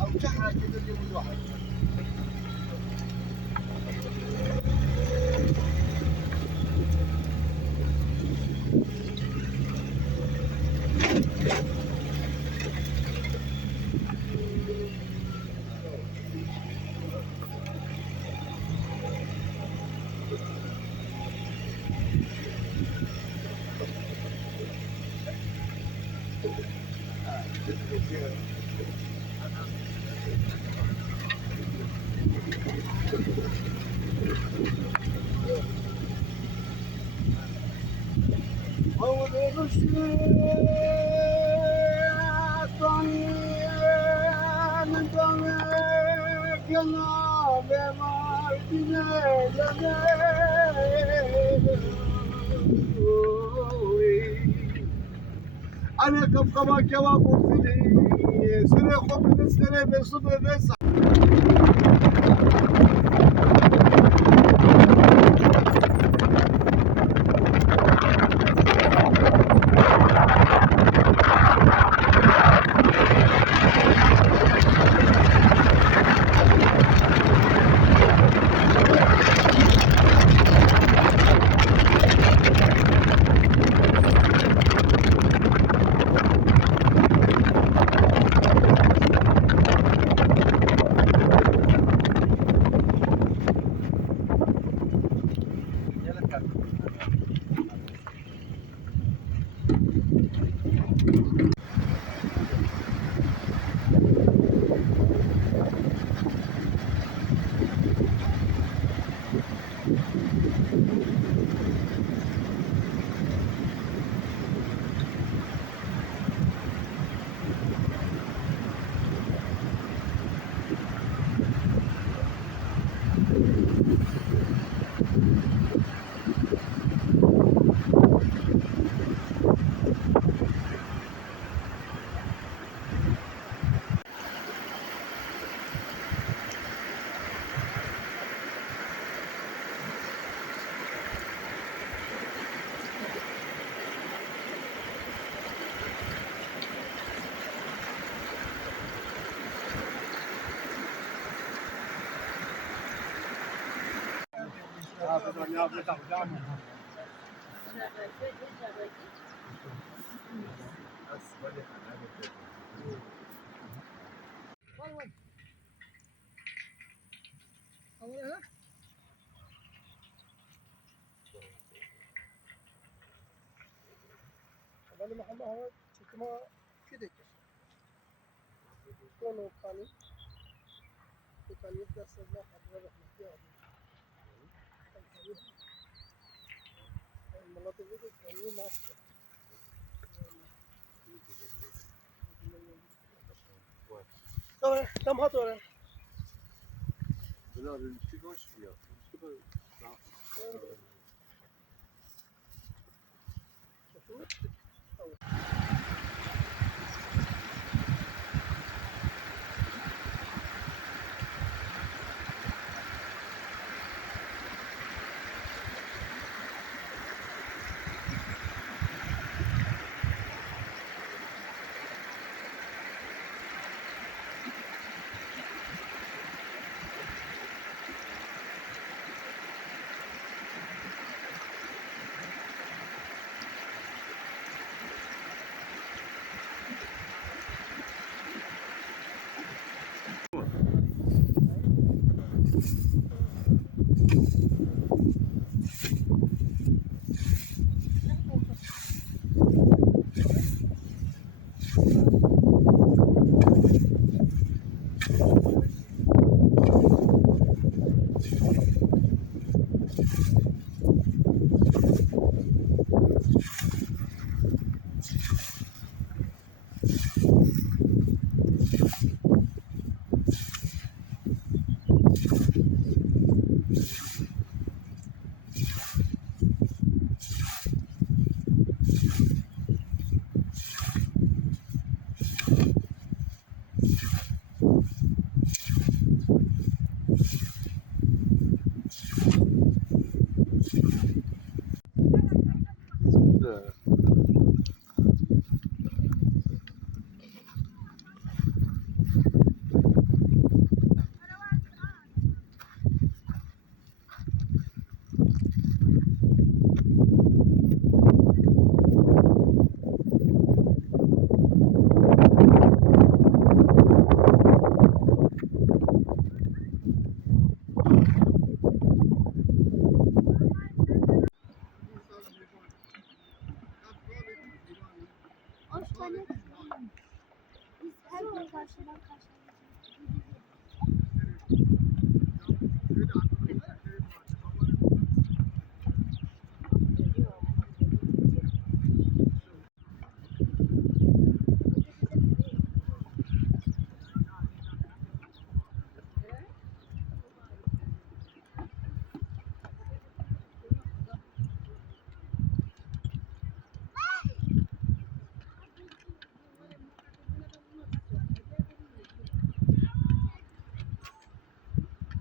او شحنه كده اليوم الواحد. هو بالرشد من ضمك يلا بمارتنا أنا كم كما جواب فيني سنة خب من سنة بصبح بس أنا محلها كما كده كونه كاني كان يبدأ سبلا حتى رحمة الله المناطق دي كانوا ناس طبعا كم هاتوا لا الاشتغال فيها الاشتغال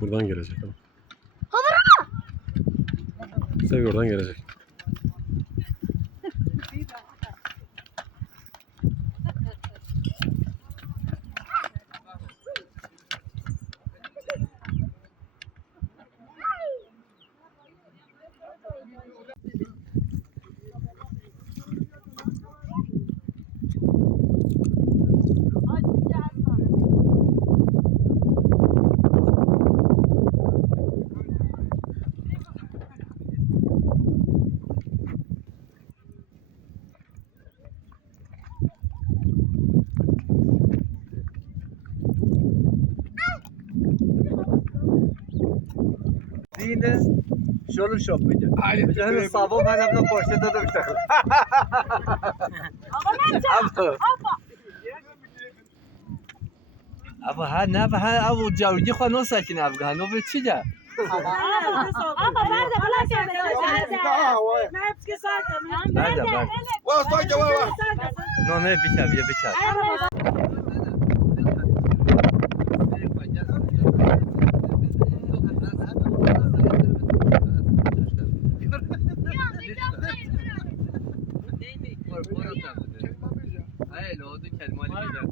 Buradan gelecek ama. Sev oradan gelecek. Dine şöyle şop bide. Becanın sabah ben abla poşete de bıçaklı. Ama ha ne ha avu cavcı خانو ساکن افغانو به چی جا؟ برده. نه بیچار بیا بیچار. Hayır, o da kelime alıyor.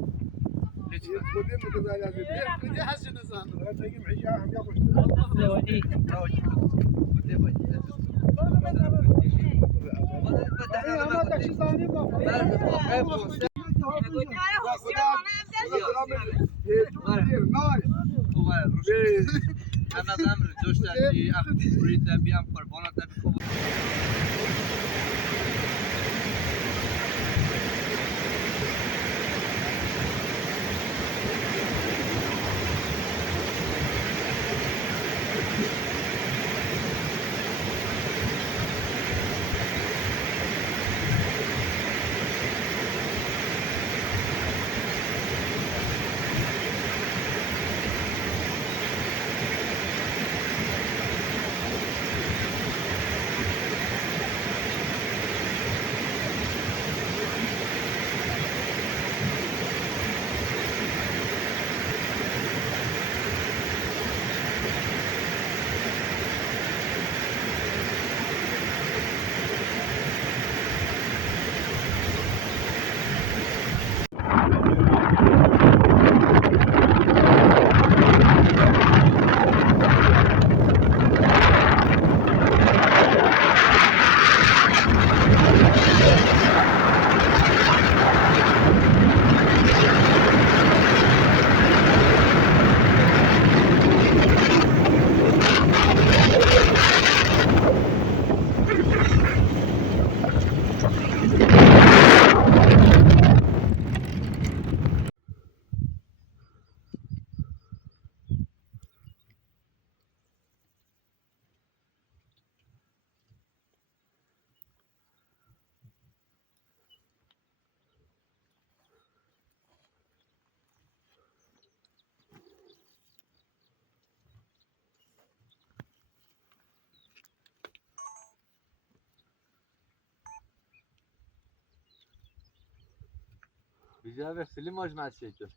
Güzel bir film ajması çekiyor.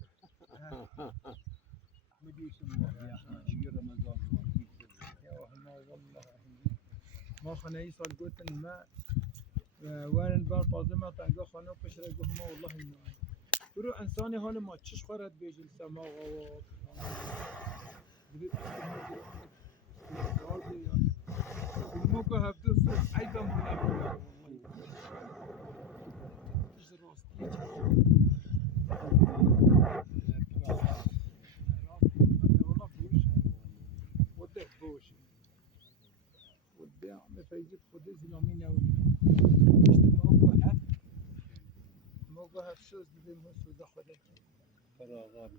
ما خانه ای سال گفتن ما وارن بار پازم ما تنگا خانه پشت گفت ما والله اینا برو انسان حال ما چش خورد بیجل سما و ما که هفته سر ایدا مونه فايزة خد زلامين أو ما گوه افسوس دبیم هست و دخواه فراغ